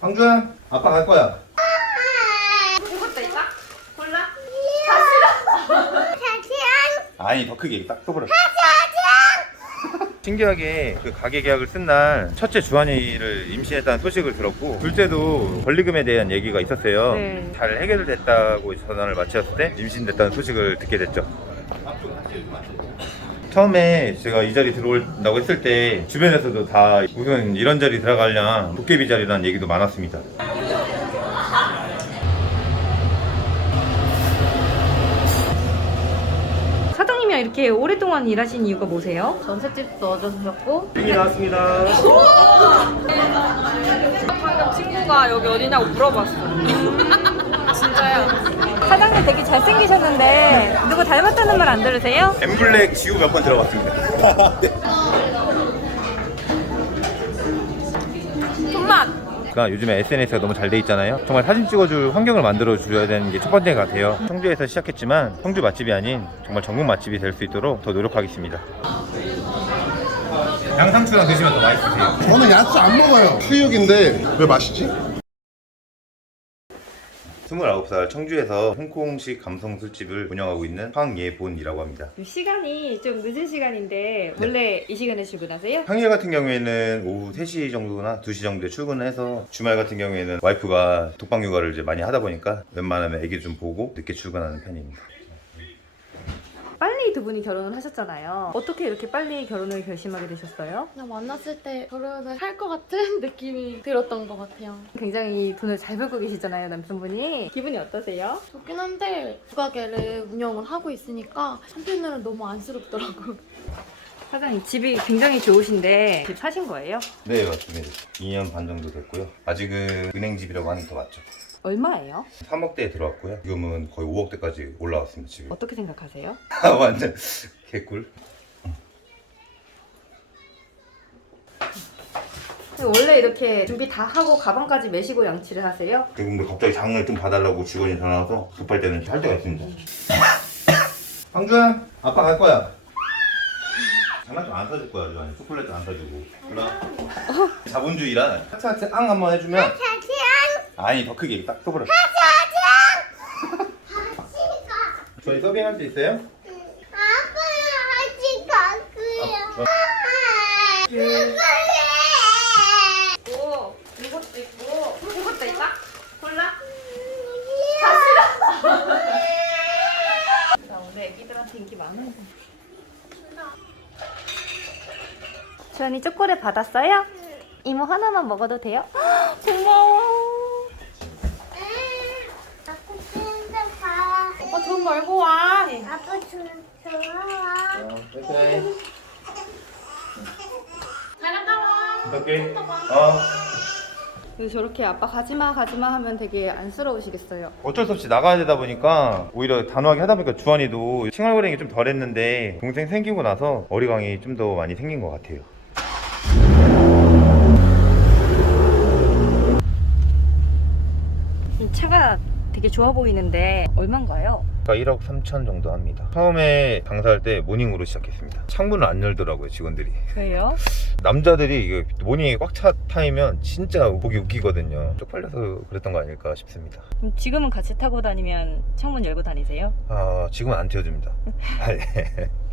황주야, 아빠 갈 거야. 이것도 있다? 골라? 아니, 더 크게 딱 써버려. 신기하게 그 가게 계약을 쓴 날 첫째 주한이를 임신했다는 소식을 들었고, 둘째도 권리금에 대한 얘기가 있었어요. 네. 잘 해결됐다고 전화를 마쳤을 때 임신됐다는 소식을 듣게 됐죠. 처음에 제가 이 자리 들어온다고 했을 때 주변에서도 다 무슨 이런 자리 들어가려나 도깨비 자리라는 얘기도 많았습니다. 사장님이랑 이렇게 오랫동안 일하신 이유가 뭐세요? 전셋집도 얻어주셨고 여기 나왔습니다. 방금 친구가 여기 어디냐고 물어봤어. 진짜요? 사장님 되게 잘생기셨는데 누구 닮았다는 말 안 들으세요? 엠블랙 지우 몇 번 들어봤습니다. 손맛! 그러니까 요즘에 SNS가 너무 잘 돼 있잖아요. 정말 사진 찍어줄 환경을 만들어 줘야 되는 게 첫 번째 같아요. 청주에서 시작했지만 청주 맛집이 아닌 정말 전국 맛집이 될 수 있도록 더 노력하겠습니다. 양상추랑 드시면 더 맛있으세요. 저는 야채 안 먹어요. 수육인데 왜 맛있지? 29살 청주에서 홍콩식 감성 술집을 운영하고 있는 황예본이라고 합니다. 시간이 좀 늦은 시간인데 원래 이 시간에 출근하세요? 평일 같은 경우에는 오후 3시 정도나 2시 정도에 출근을 해서, 주말 같은 경우에는 와이프가 독방 육아를 이제 많이 하다 보니까 웬만하면 애기 좀 보고 늦게 출근하는 편입니다. 빨리 두 분이 결혼을 하셨잖아요. 어떻게 이렇게 빨리 결혼을 결심하게 되셨어요? 그냥 만났을 때 결혼을 할 것 같은 느낌이 들었던 것 같아요. 굉장히 돈을 잘 벌고 계시잖아요, 남편분이. 기분이 어떠세요? 좋긴 한데 부가게를 운영을 하고 있으니까 한편으로는 너무 안쓰럽더라고요. 사장님 집이 굉장히 좋으신데 집 사신 거예요? 네, 맞습니다. 2년 반 정도 됐고요. 아직은 은행집이라고 하는 게 더 맞죠. 얼마예요? 3억대에 들어왔고요. 지금은 거의 5억대까지 올라왔습니다, 지금. 어떻게 생각하세요? 완전 개꿀. 원래 이렇게 준비 다 하고 가방까지 메시고 양치를 하세요? 근데 갑자기 장을 좀 봐달라고 직원이 전화 와서 급할 때는 할 때가 있습니다. 황주야, 아빠 갈 거야. 장난 좀 안 사줄 거야, 주한이. 초콜릿도 안 사주고. 몰라? 자본주의라 하트하트 앙 한번 해주면. 아니, 더 크게 딱 써버려. 저희 서빙할 수 있어요? 오, 이것도 있고 이것도 있다? 골라? 나 오늘 애기들한테 인기 많은데. 주한이 초콜릿 받았어요? 이모 하나만 먹어도 돼요? 고마워. 오빠 돈 벌고 와. 아빠 좋아와. 오케이. 잘 갔다 와. 갈게. 그래서 저렇게 아빠 가지마 가지마 하면 되게 안쓰러우시겠어요. 어쩔 수 없이 나가야 되다 보니까 오히려 단호하게 하다 보니까 주한이도 칭얼거리는 게 좀 덜했는데, 동생 생기고 나서 어리광이 좀 더 많이 생긴 것 같아요. 이 차가 되게 좋아 보이는데 얼마인가요? 그러니까 1억 3천 정도 합니다. 처음에 장사할 때 모닝으로 시작했습니다. 창문을 안 열더라고요, 직원들이. 왜요? 남자들이 이게 모닝이 꽉 차 타이면 진짜 보기 웃기거든요. 쪽팔려서 그랬던 거 아닐까 싶습니다. 그럼 지금은 같이 타고 다니면 창문 열고 다니세요? 지금은 안 태워줍니다.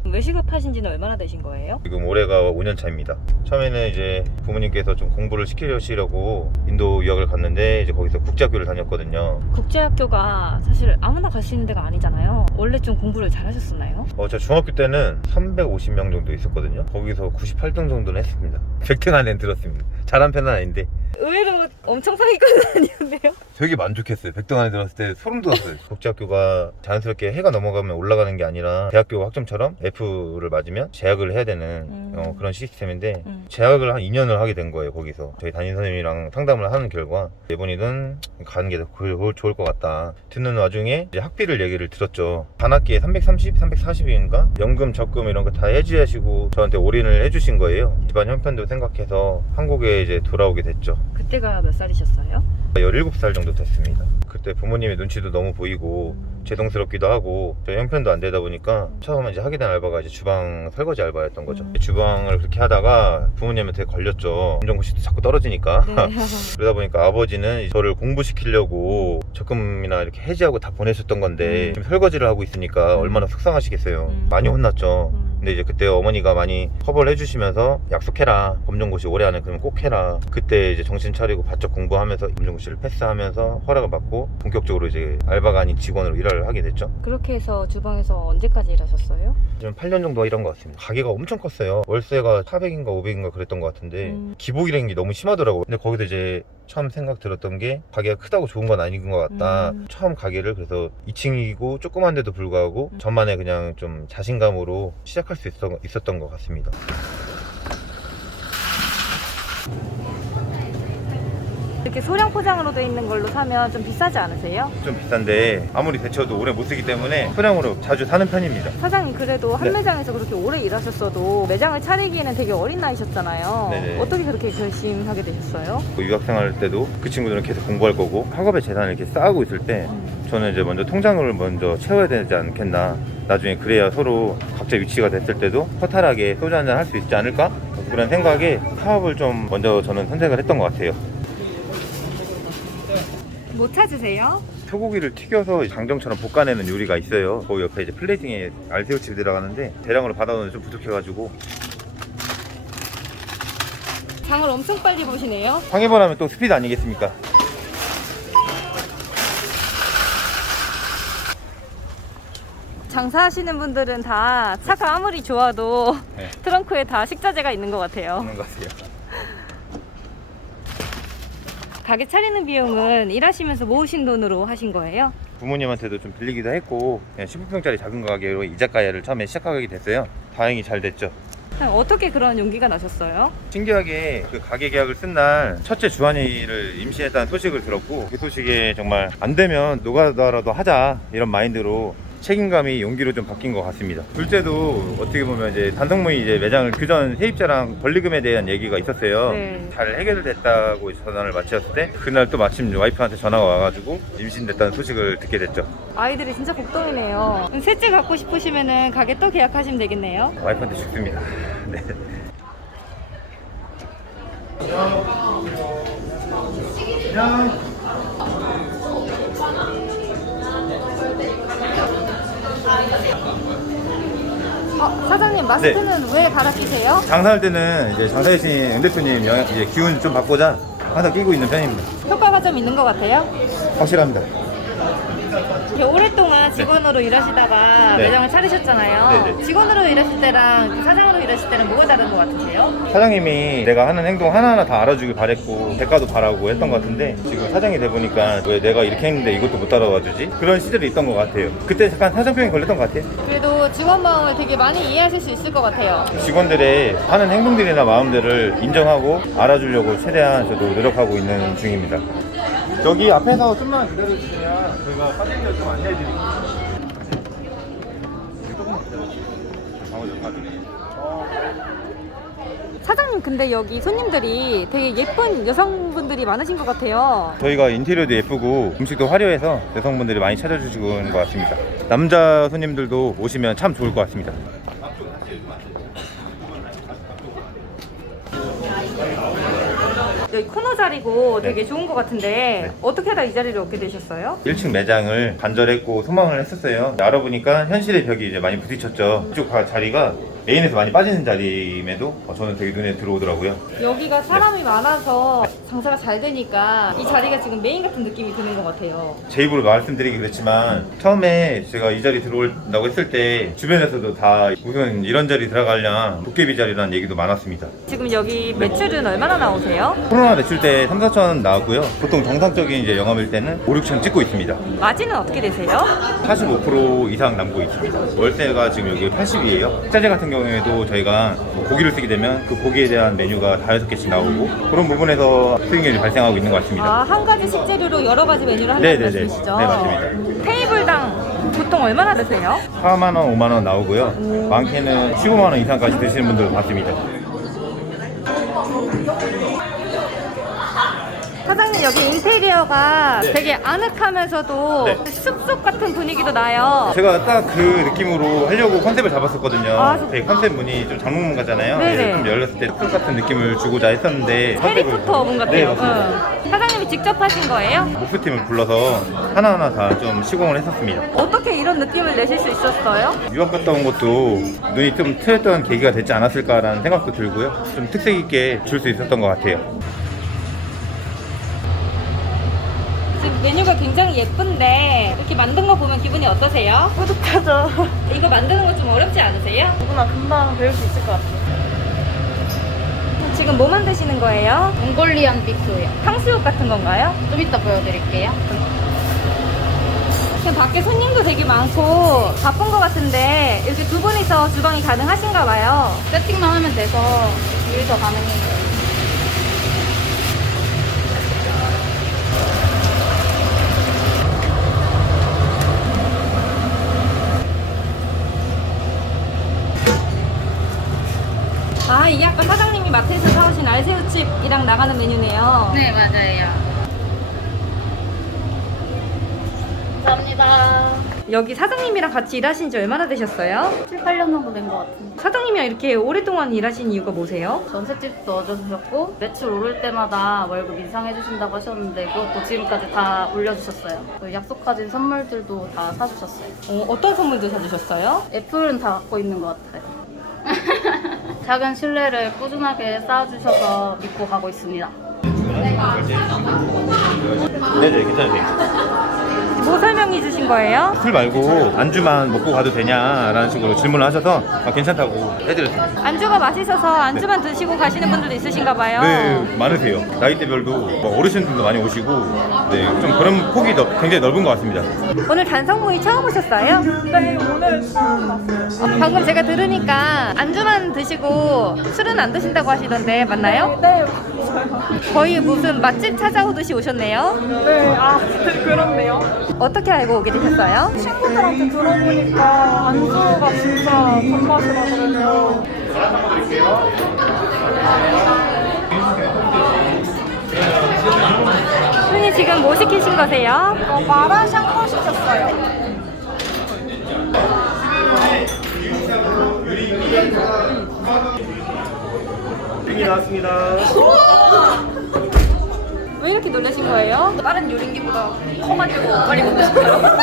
외식업 하신 지는 얼마나 되신 거예요? 지금 올해가 5년 차입니다. 처음에는 이제 부모님께서 좀 공부를 시키려고 인도 유학을 갔는데, 이제 거기서 국제학교를 다녔거든요. 국제학교가 사실 아무나 갈 수 있는 데가 아니잖아요. 원래 좀 공부를 잘 하셨었나요? 제가 중학교 때는 350명 정도 있었거든요. 거기서 98등 정도는 했습니다. 100등 안에 들었습니다. 잘한 편은 아닌데 의외로 엄청 상위권 아니었네요? 되게 만족했어요. 100등 안에 들었을 때 소름 돋았어요. 국제학교가 자연스럽게 해가 넘어가면 올라가는 게 아니라 대학교 학점처럼 F를 맞으면 재학을 해야 되는 그런 시스템인데, 재학을 한 2년을 하게 된 거예요. 거기서 저희 담임 선생님이랑 상담을 하는 결과 예본이든 가는 게 더 좋을 것 같다. 듣는 와중에 이제 학비를 얘기를 들었죠. 반 학기에 330, 340인가 연금 적금 이런 거 다 해지하시고 저한테 올인을 해주신 거예요. 집안 형편도 생각해서 한국에 이제 돌아오게 됐죠. 그때가 몇 살이셨어요? 17살 정도 됐습니다. 그때 부모님의 눈치도 너무 보이고 죄송스럽기도 하고 저 형편도 안 되다 보니까 처음 이제 하게 된 알바가 이제 주방 설거지 알바였던 거죠. 주방을 그렇게 하다가 부모님한테 걸렸죠. 검정고시도 자꾸 떨어지니까. 네. 그러다 보니까 아버지는 저를 공부시키려고 적금이나 이렇게 해지하고 다 보내셨던 건데 지금 설거지를 하고 있으니까 얼마나 속상하시겠어요. 많이 혼났죠. 근데 이제 그때 어머니가 많이 커버를 해주시면서 약속해라, 검정고시 올해 안에 그러면 꼭 해라. 그때 이제 정신 차리고 바짝 공부하면서 검정고시를 패스하면서 허락을 받고 본격적으로 이제 알바가 아닌 직원으로 일을 하게 됐죠. 그렇게 해서 주방에서 언제까지 일하셨어요? 지금 8년 정도 일한 것 같습니다. 가게가 엄청 컸어요. 월세가 400인가 500인가 그랬던 것 같은데 기복이라는 게 너무 심하더라고요. 근데 거기서 이제 처음 생각 들었던 게 가게가 크다고 좋은 건 아닌 것 같다. 처음 가게를 그래서 2층이고 조그만데도 불구하고 저만의 그냥 좀 자신감으로 시작할 수 있었던 것 같습니다. 이렇게 소량 포장으로 돼 있는 걸로 사면 좀 비싸지 않으세요? 좀 비싼데 아무리 데쳐도 오래 못 쓰기 때문에 소량으로 자주 사는 편입니다. 사장님 그래도 한 네. 매장에서 그렇게 오래 일하셨어도 매장을 차리기에는 되게 어린 나이셨잖아요. 네네. 어떻게 그렇게 결심하게 되셨어요? 유학생활 때도 그 친구들은 계속 공부할 거고 학업의 재산을 이렇게 쌓고 있을 때 저는 이제 먼저 통장을 먼저 채워야 되지 않겠나. 나중에 그래야 서로 각자 위치가 됐을 때도 허탈하게 소주 한잔 할 수 있지 않을까? 그런 생각에 사업을 좀 먼저 저는 선택을 했던 것 같아요. 뭐 찾으세요? 소고기를 튀겨서 장정처럼 볶아내는 요리가 있어요. 그 옆에 이제 플레이팅에 알새우칩이 들어가는데 대량으로 받아오는 좀 부족해가지고. 장을 엄청 빨리 보시네요. 황해벌하면 또 스피드 아니겠습니까? 장사하시는 분들은 다 차가 아무리 좋아도 네. 트렁크에 다 식자재가 있는 것 같아요. 그런 것 같아요. 가게 차리는 비용은 일하시면서 모으신 돈으로 하신 거예요? 부모님한테도 좀 빌리기도 했고 그냥 19평짜리 작은 가게로 이자카야를 처음에 시작하게 됐어요. 다행히 잘 됐죠. 어떻게 그런 용기가 나셨어요? 신기하게 그 가게 계약을 쓴 날 첫째 주한이를 임신했다는 소식을 들었고 그 소식에 정말 안 되면 노가다라도 하자 이런 마인드로 책임감이 용기로 좀 바뀐 것 같습니다. 둘째도 어떻게 보면 이제 단성문이 이제 매장을 그전 세입자랑 권리금에 대한 얘기가 있었어요. 네. 잘 해결됐다고 전화를 마치었을 때 그날 또 마침 와이프한테 전화가 와가지고 임신됐다는 소식을 듣게 됐죠. 아이들이 진짜 복덩이네요. 셋째 갖고 싶으시면 가게 또 계약하시면 되겠네요. 와이프한테 죽습니다. 네. 사장님 마스크는 왜 갈아 끼세요? 장사할 때는 이제 장사해주신 은 대표님 이제 기운 좀 받고자 항상 끼고 있는 편입니다. 효과가 좀 있는 것 같아요? 확실합니다. 이렇게 오랫동안 직원으로 일하시다가 네. 매장을 차리셨잖아요. 네네. 직원으로 일하실 때랑 그 사장으로 일하실 때는 뭐가 다른 것 같으세요? 사장님이 내가 하는 행동 하나하나 다 알아주길 바랬고 대가도 바라고 했던 것 같은데 지금 사장이 돼보니까 왜 내가 이렇게 했는데 이것도 못 따라와주지? 그런 시절이 있던 것 같아요. 그때 잠깐 사장병이 걸렸던 것 같아요. 그래도 직원 마음을 되게 많이 이해하실 수 있을 것 같아요. 직원들의 하는 행동들이나 마음들을 인정하고 알아주려고 최대한 저도 노력하고 있는 중입니다. 여기 앞에서 좀만 기다려주시면 저희가 사장님들 좀 안내해드릴게요. 조금만 기다려주세요. 방어 연마드네. 사장님 근데 여기 손님들이 되게 예쁜 여성분들이 많으신 것 같아요. 저희가 인테리어도 예쁘고 음식도 화려해서 여성분들이 많이 찾아주시고 있는 것 같습니다. 남자 손님들도 오시면 참 좋을 것 같습니다. 여기 코너 자리고 되게 좋은 것 같은데 어떻게 하다 이 자리를 얻게 되셨어요? 1층 매장을 간절했고 소망을 했었어요. 알아보니까 현실의 벽이 이제 많이 부딪혔죠. 이쪽 자리가 메인에서 많이 빠지는 자리임에도 저는 되게 눈에 들어오더라고요. 여기가 사람이 많아서 장사가 잘 되니까 이 자리가 지금 메인 같은 느낌이 드는 것 같아요. 제 입으로 말씀드리기 그렇지만 처음에 제가 이 자리 들어온다고 했을 때 주변에서도 다 무슨 이런 자리 들어가려나 도깨비 자리라는 얘기도 많았습니다. 지금 여기 매출은 얼마나 나오세요? 코로나 매출 때 3, 4천 나왔고요. 보통 정상적인 이제 영업일 때는 5, 6천 찍고 있습니다. 마진은 어떻게 되세요? 45% 이상 남고 있습니다. 월세가 지금 여기 80이에요. 식자재 같은 경우에도 저희가 고기를 쓰게 되면 그 고기에 대한 메뉴가 다 6개씩 나오고 그런 부분에서 수익률이 발생하고 있는 것 같습니다. 아, 한 가지 식재료로 여러 가지 메뉴를 한다는 말씀이시죠? 네, 맞습니다. 테이블당 보통 얼마나 드세요? 4만 원, 5만 원 나오고요. 많게는 15만 원 이상까지 드시는 분들도 봤습니다. 사장님 여기 인테리어가 네. 되게 아늑하면서도 네. 숲속 같은 분위기도 나요. 제가 딱 그 느낌으로 하려고 컨셉을 잡았었거든요. 아, 되게 컨셉 문이 좀 장롱문 같잖아요. 네네. 그래서 좀 열렸을 때 숲 같은 느낌을 주고자 했었는데 해리포터 문 네, 같아요. 맞습니다. 응. 사장님이 직접 하신 거예요? 목수팀을 불러서 하나하나 다 좀 시공을 했었습니다. 어떻게 이런 느낌을 내실 수 있었어요? 유학 갔다 온 것도 눈이 좀 트였던 계기가 되지 않았을까라는 생각도 들고요. 좀 특색 있게 줄 수 있었던 것 같아요. 지금 메뉴가 굉장히 예쁜데 이렇게 만든 거 보면 기분이 어떠세요? 뿌듯하죠. 이거 만드는 거 좀 어렵지 않으세요? 누구나 금방 배울 수 있을 것 같아요. 지금 뭐 만드시는 거예요? 몽골리안 비프요. 탕수육 같은 건가요? 좀 이따 보여드릴게요. 지금 밖에 손님도 되게 많고 바쁜 거 같은데 이렇게 두 분이서 주방이 가능하신가 봐요. 세팅만 하면 돼서 둘이서 가능해요. 아, 이게 아까 사장님이 마트에서 사오신 알새우칩이랑 나가는 메뉴네요. 네, 맞아요. 감사합니다. 여기 사장님이랑 같이 일하신 지 얼마나 되셨어요? 7, 8년 정도 된 것 같은데. 사장님이랑 이렇게 오랫동안 일하신 이유가 뭐세요? 전셋집도 넣어주셨고 매출 오를 때마다 월급 인상해주신다고 하셨는데 그것도 지금까지 다 올려주셨어요. 그리고 약속하신 선물들도 다 사주셨어요. 어떤 선물도 사주셨어요? 애플은 다 갖고 있는 것 같아요. 작은 신뢰를 꾸준하게 쌓아주셔서 믿고 가고 있습니다. 네네, 괜찮으세요. 뭐 설명해 주신 거예요? 술 말고 안주만 먹고 가도 되냐라는 식으로 질문을 하셔서 괜찮다고 해드렸습니다. 안주가 맛있어서 안주만 드시고 가시는 분들도 있으신가 봐요. 네, 많으세요. 나이대별로 뭐 어르신들도 많이 오시고, 네, 좀 그런 폭이 굉장히 넓은 것 같습니다. 오늘 단성무이 처음 오셨어요? 네, 오늘 처음 왔어요. 방금 제가 들으니까 안주만 드시고 술은 안 드신다고 하시던데 맞나요? 네, 맞아요. 거의 무슨 맛집 찾아오듯이 오셨네요. 네, 아, 그렇네요. 어떻게 알고 오게 되셨어요? 친구들한테 들어보니까 안주가 진짜 단맛이라 그러네요. 손님 지금 뭐 시키신 거세요? 마라샹궈 시켰어요. 여기 나왔습니다. 왜 이렇게 놀라신 거예요? 다른 요리기보다 커가지고 빨리 먹고 싶어요.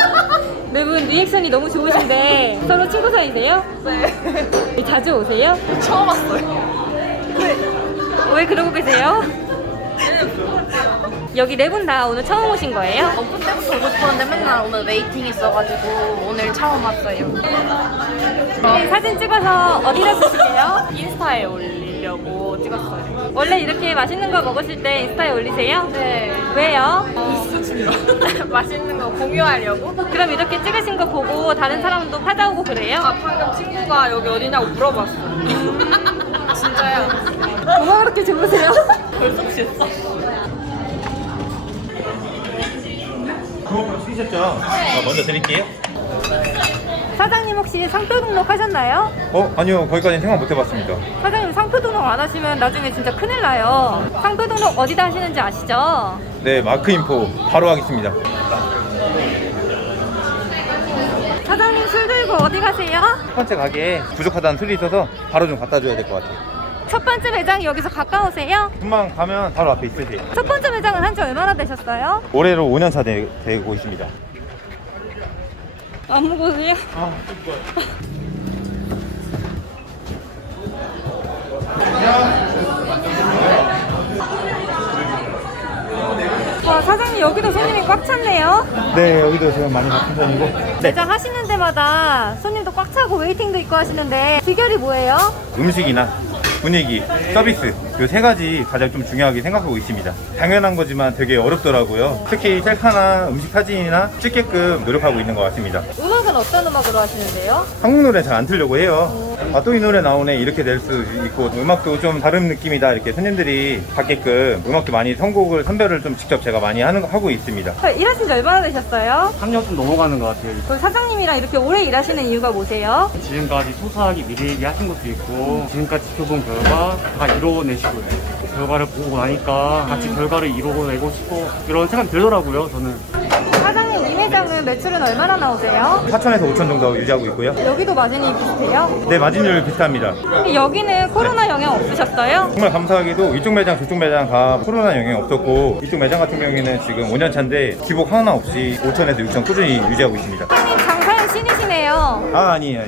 네 분 리액션이 너무 좋으신데 서로 친구 사이세요? 네. 자주 오세요? 처음 왔어요. 왜 그러고 계세요? 여기 네 분 다 오늘 처음 오신 거예요? 오픈 때부터 오고 싶었는데 맨날 오늘 웨이팅 있어가지고 오늘 처음 왔어요. 네, 사진 찍어서 어디다 쓰시게요? 인스타에 올리려고 찍었어요. 원래 이렇게 맛있는 거 먹으실 때 인스타에 올리세요? 네. 왜요? 맛있는 거 공유하려고? 그럼 이렇게 찍으신 거 보고 다른 사람도 찾아오고 그래요? 아, 방금 친구가 여기 어디냐고 물어봤어. 진짜요? 뭐가 그렇게 좋으세요? 벌써 취했어? 그거 시키셨죠? 먼저 드릴게요. 사장님 혹시 상표 등록 하셨나요? 아니요, 거기까지는 생각 못 해봤습니다. 사장님 상표 등록 안 하시면 나중에 진짜 큰일 나요. 상표 등록 어디다 하시는지 아시죠? 네, 마크 인포 바로 하겠습니다. 사장님 술 들고 어디 가세요? 첫 번째 가게에 부족하다는 술이 있어서 바로 좀 갖다 줘야 될 것 같아요. 첫 번째 매장이 여기서 가까우세요? 금방 가면 바로 앞에 있으세요. 첫 번째 매장은 한 지 얼마나 되셨어요? 올해로 5년차 되고 있습니다. 안 먹으세요? 와, 사장님 여기도 손님이 꽉 찼네요. 네, 여기도 지금 많이 바쁜 편이고. 네, 매장 하시는 데마다 손님도 꽉 차고 웨이팅도 있고 하시는데 비결이 뭐예요? 음식이나 분위기, 서비스 그 세 가지 가장 좀 중요하게 생각하고 있습니다. 당연한 거지만 되게 어렵더라고요. 특히 셀카나 음식 사진이나 찍게끔 노력하고 있는 것 같습니다. 음악은 어떤 음악으로 하시는데요? 한국 노래 잘 안 틀려고 해요. 아, 또 이 노래 나오네 이렇게 될 수 있고, 음악도 좀 다른 느낌이다 이렇게 손님들이 받게끔 음악도 많이 선별을 좀 직접 제가 많이 하고 있습니다. 일하신 지 얼마나 되셨어요? 3년 좀 넘어가는 것 같아요. 그럼 사장님이랑 이렇게 오래 일하시는 이유가 뭐세요? 지금까지 소소하게 미리 얘기하신 것도 있고 지금까지 지켜본 결과 다 이뤄내시고요. 결과를 보고 나니까 같이 결과를 이루어내고 싶고 이런 생각이 들더라고요. 저는 사장님, 이 매장은 매출은 얼마나 나오세요? 4천에서 5천 정도 유지하고 있고요. 여기도 마진이 비슷해요? 네, 마진율 비슷합니다. 근데 여기는 코로나 영향 없으셨어요? 정말 감사하게도 이쪽 매장 저쪽 매장 다 코로나 영향이 없었고, 이쪽 매장 같은 경우에는 지금 5년 차인데 기복 하나 없이 5천에서 6천 꾸준히 유지하고 있습니다. 사장님, 장사는 신이시네요. 아니에요.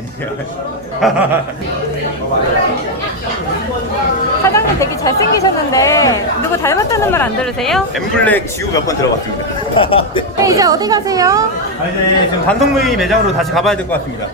사장님 되게 잘생기셨는데 누구 닮았다는 말 안 들으세요? 엠블랙 지우 몇 번 들어갔습니다. 네, 이제 어디 가세요? 이제 지금 단성무이 매장으로 다시 가봐야 될 것 같습니다.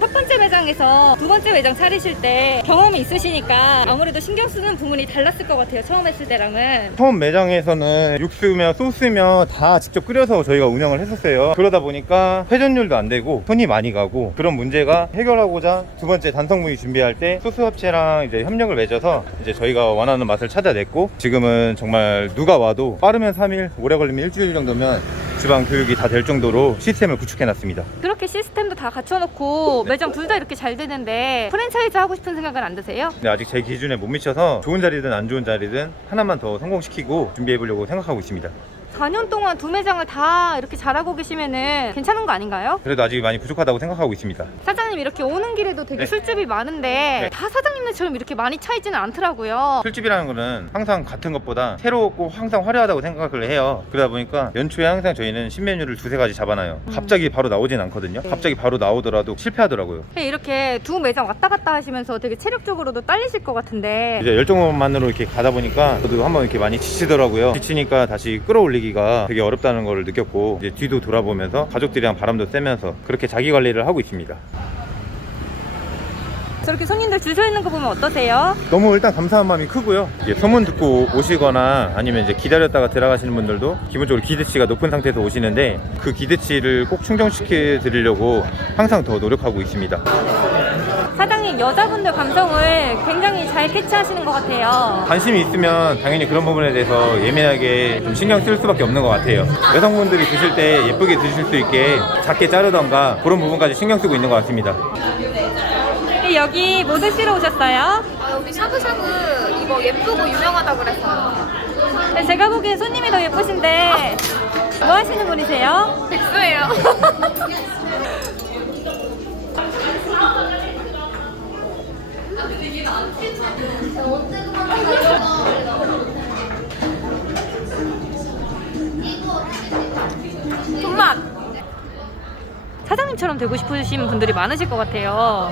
첫 번째 매장에서 두 번째 매장 차리실 때 경험이 있으시니까 아무래도 신경 쓰는 부분이 달랐을 것 같아요. 처음 했을 때랑은. 처음 매장에서는 육수며 소스며 다 직접 끓여서 저희가 운영을 했었어요. 그러다 보니까 회전율도 안 되고 손이 많이 가고, 그런 문제가 해결하고자 두 번째 단성무이 준비할 때 소스 업체랑 이제 협력을 맺어서 이제 저희가 원하는 맛을 찾아냈고, 지금은 정말 누가 와도 빠르면 3일, 오래 걸리면 일주일 정도면 주방 교육이 다 될 정도로 시스템을 구축해 놨습니다. 그렇게 시스템도 다 갖춰놓고 매장 둘 다 이렇게 잘 되는데 프랜차이즈 하고 싶은 생각은 안 드세요? 근데 아직 제 기준에 못 미쳐서 좋은 자리든 안 좋은 자리든 하나만 더 성공시키고 준비해 보려고 생각하고 있습니다. 4년 동안 두 매장을 다 이렇게 잘하고 계시면은 괜찮은 거 아닌가요? 그래도 아직 많이 부족하다고 생각하고 있습니다. 사장님, 이렇게 오는 길에도 되게 네. 술집이 많은데 네. 다 사장님들처럼 이렇게 많이 차이지는 않더라고요. 술집이라는 거는 항상 같은 것보다 새롭고 항상 화려하다고 생각을 해요. 그러다 보니까 연초에 항상 저희는 신메뉴를 두세 가지 잡아놔요. 갑자기 바로 나오진 않거든요. 갑자기 바로 나오더라도 실패하더라고요. 이렇게 두 매장 왔다 갔다 하시면서 되게 체력적으로도 딸리실 것 같은데 이제 열정만으로 이렇게 가다 보니까 저도 한번 이렇게 많이 지치더라고요. 지치니까 다시 끌어올리기가 되게 어렵다는 걸 느꼈고, 이제 뒤도 돌아보면서 가족들이랑 바람도 쐬면서 그렇게 자기 관리를 하고 있습니다. 저렇게 손님들 줄 서 있는 거 보면 어떠세요? 너무 일단 감사한 마음이 크고요. 이제 소문 듣고 오시거나 아니면 이제 기다렸다가 들어가시는 분들도 기본적으로 기대치가 높은 상태에서 오시는데, 그 기대치를 꼭 충족시켜 드리려고 항상 더 노력하고 있습니다. 사장님, 여자분들 감성을 굉장히 잘 캐치하시는 것 같아요. 관심이 있으면 당연히 그런 부분에 대해서 예민하게 좀 신경 쓸 수밖에 없는 것 같아요. 여성분들이 드실 때 예쁘게 드실 수 있게 작게 자르던가 그런 부분까지 신경 쓰고 있는 것 같습니다. 여기 뭐 드시러 오셨어요? 여기 샤브샤브 이거 예쁘고 유명하다 그래서. 네, 제가 보기엔 손님이 더 예쁘신데 뭐 하시는 분이세요? 백수예요. 손맛! 사장님처럼 되고 싶으신 분들이 많으실 것 같아요.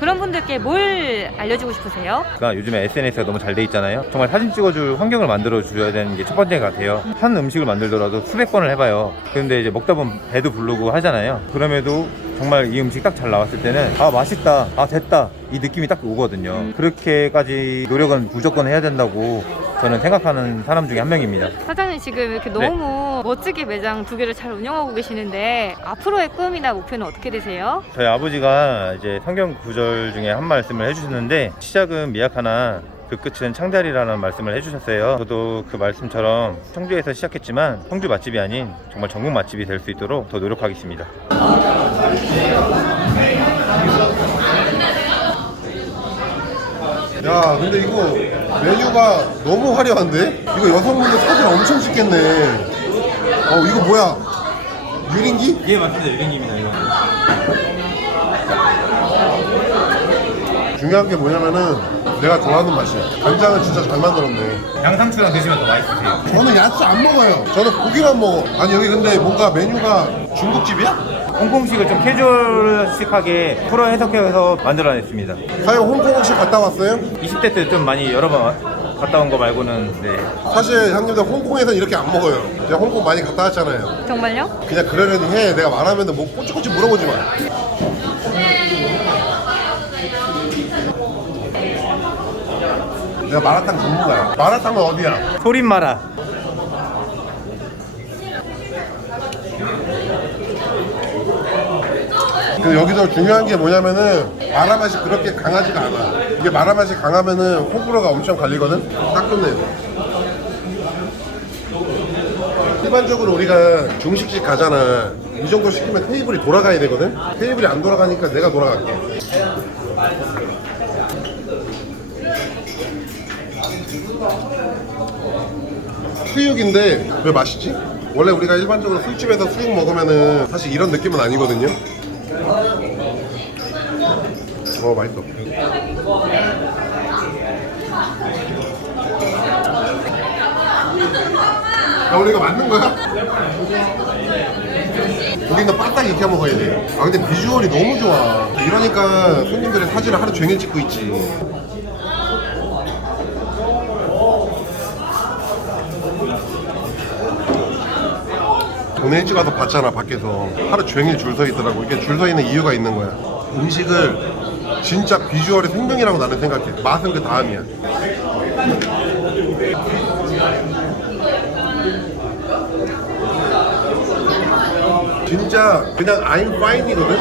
그런 분들께 뭘 알려주고 싶으세요? 그러니까 요즘에 SNS가 너무 잘 돼 있잖아요. 정말 사진 찍어줄 환경을 만들어 줘야 되는 게 첫 번째 같아요. 한 음식을 만들더라도 수백 번을 해봐요. 그런데 이제 먹다 보면 배도 부르고 하잖아요. 그럼에도 정말 이 음식 딱 잘 나왔을 때는 아 맛있다, 아 됐다, 이 느낌이 딱 오거든요. 그렇게까지 노력은 무조건 해야 된다고 저는 생각하는 사람 중에 한 명입니다. 사장님, 지금 이렇게 너무 멋지게 매장 두 개를 잘 운영하고 계시는데 앞으로의 꿈이나 목표는 어떻게 되세요? 저희 아버지가 이제 성경 구절 중에 한 말씀을 해주셨는데, 시작은 미약하나 그 끝은 창달이라는 말씀을 해주셨어요. 저도 그 말씀처럼 청주에서 시작했지만 청주 맛집이 아닌 정말 전국 맛집이 될 수 있도록 더 노력하겠습니다. 야, 근데 이거 메뉴가 너무 화려한데? 이거 여성분들 사진 엄청 찍겠네. 이거 뭐야? 유린기? 예, 맞습니다. 유린기입니다. 이거. 중요한 게 뭐냐면은 내가 좋아하는 맛이야. 간장은 진짜 잘 만들었네. 양상추랑 드시면 더 맛있으세요. 저는 야채 안 먹어요. 저는 고기만 먹어. 아니 여기 근데 뭔가 메뉴가 중국집이야? 홍콩식을 좀 캐주얼식하게 풀어 해석해서 만들어냈습니다. 사장님 홍콩 혹시 갔다 왔어요? 20대 때 좀 많이 여러 번 갔다 온 거 말고는 네. 사실 형님들 홍콩에서 이렇게 안 먹어요. 제가 홍콩 많이 갔다 왔잖아요. 정말요? 그냥 그러려니 해. 내가 말하면 뭐 꼬치꼬치 물어보지 마. 내가 마라탕 전문가야. 마라탕은 어디야? 소림마라. 그 여기서 중요한 게 뭐냐면은 마라 맛이 그렇게 강하지가 않아. 이게 마라 맛이 강하면은 호불호가 엄청 갈리거든. 딱 좋네. 일반적으로 우리가 중식집 가잖아. 이 정도 시키면 테이블이 돌아가야 되거든. 테이블이 안 돌아가니까 내가 돌아갈게. 수육인데 왜 맛있지? 원래 우리가 일반적으로 술집에서 수육 먹으면은 사실 이런 느낌은 아니거든요. 맛있어. 야, 우리 이거 맞는 거야? 우리는 바싹 익혀 먹어야 돼. 아 근데 비주얼이 너무 좋아. 이러니까 손님들의 사진을 하루 종일 찍고 있지. 오늘 일찍 와서 봤잖아. 밖에서 하루 종일 줄 서 있더라고. 이게 줄 서 있는 이유가 있는 거야. 음식을 진짜 비주얼의 생명이라고 나는 생각해. 맛은 그 다음이야. 진짜 그냥 I'm fine이거든?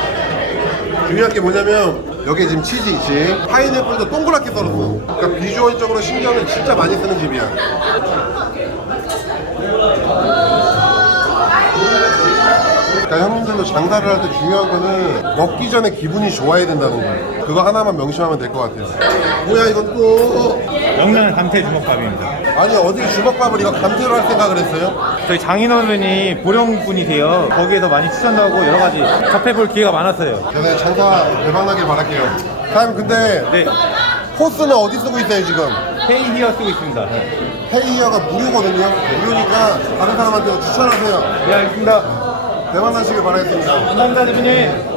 중요한 게 뭐냐면 여기에 지금 치즈 있지? 파인애플도 동그랗게 썰었어. 그러니까 비주얼적으로 신경을 진짜 많이 쓰는 집이야. 그러니까 형님들도 장사를 할 때 중요한 거는 먹기 전에 기분이 좋아야 된다는 거예요. 그거 하나만 명심하면 될 것 같아요. 뭐야 이건 또. 명란 감태 주먹밥입니다. 아니 어디 주먹밥을 이거 감태로 할 생각을 했어요? 저희 장인어른이 보령분이세요. 거기에서 많이 추천도 하고 여러 가지 접해볼 기회가 많았어요. 저는 장사 대박나길 바랄게요. 사장님 근데 네, 코스는 어디 쓰고 있어요 지금? 페이히어 쓰고 있습니다. 페이히어가 무료거든요. 무료니까 다른 사람한테도 추천하세요. 네, 알겠습니다. 대박 나시길 바라겠습니다. 감사합니다, 대표님.